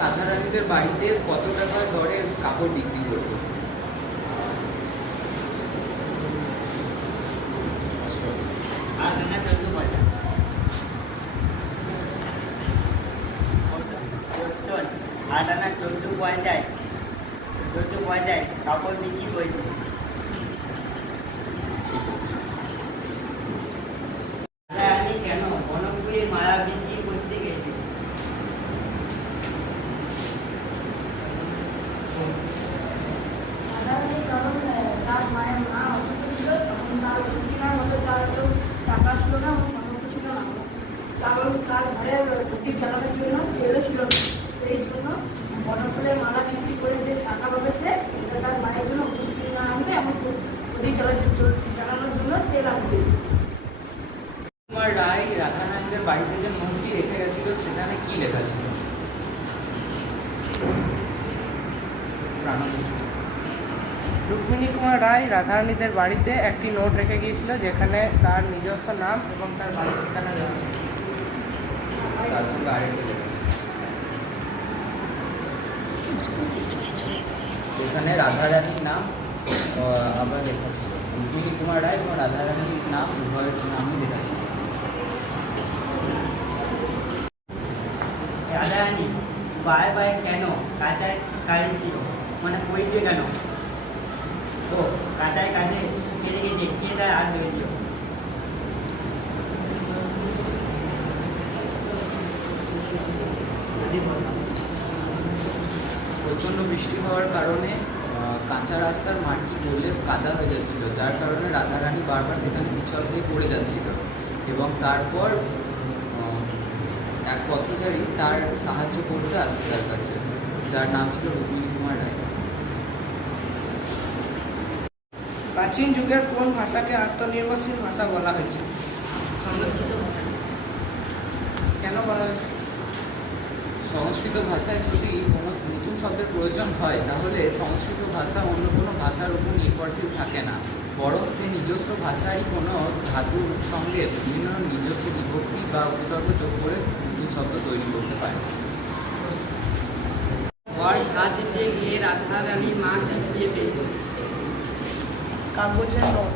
রাধারানীদের বাড়িতে কত টাকা দরে কাপড় বিক্রি করতো? আট আনা 14 কাপড় বিক্রি করতো। রাধারানী কেন বনফুলের মালা বিক্রি করতে গেছে? তার মায়ের মা অসুস্থ ছিল, তখন তার ওষুধ কেনার মতো তার তো টাকা ছিল না, সামর্থ্য ছিল না। কারণ তার ঘরে প্রদীপ জ্বালানোর জন্য তেলও ছিল না। সেই জন্য বনফুলের মালা বিক্রি করে যে টাকা পাবে সে তার মায়ের জন্য ওষুধ কিনে না আনবে, এমন প্রদীপ জ্বালানোর জন্য তেল আনবে। কুমার রায় রাধারানীদের বাড়িতে যে নোটটি রেখে গেছিল সেখানে কি লেখা ছিল? রুক্মিণী কুমার রায় রাধারানীদের বাড়িতে একটি নোট রেখে গিয়েছিল যেখানে তার নিজস্ব নাম এবং তার বাড়ির ঠিকানা দেওয়া ছিল। তার সঙ্গে আরেকটা লেখা ছিল। সেখানে রাধারানীর নাম আবার লেখা ছিল। রুক্মিণী কুমার রায় এবং রাধারানীর নাম উভয়ের নামই লেখা ছিল। রাধারানী বারবার কেন কাঁটায় কাঁদছিল, মানে পড়িতে কেন? ও কাঁটায় কেঁদে গেছে, কে তার হাত ধরেছিল? প্রচণ্ড বৃষ্টি হওয়ার কারণে কাঁচা রাস্তার মাটি গলে কাদা হয়ে যাচ্ছিল, যার কারণে রাধারানী বারবার সেখানে পিছল হয়ে পড়ে যাচ্ছিল এবং তারপর এক পথচারী তার সাহায্য করতে আসে তার কাছে, যার নাম ছিল রুক্মিণী কুমার রায়। প্রাচীন যুগের কোন ভাষাকে আত্মনির্ভরশীল ভাষা বলা হয়েছে? সংস্কৃত ভাষা। কেন বলা হয়েছে? সংস্কৃত ভাষায় যদি কোনো নতুন শব্দের প্রয়োজন হয় তাহলে সংস্কৃত ভাষা অন্য কোনো ভাষার উপর নির্ভরশীল থাকে না, বরং সে নিজস্ব ভাষারই কোনো ধাতুর সঙ্গে বিভিন্ন নিজস্ব বিভক্তি বা উপসর্গ যোগ করে নতুন শব্দ তৈরি করতে পারে। ঘর সাজিতে গিয়ে রাধারানীর মা কি দিয়ে পেয়েছিল? কাগজের নোট।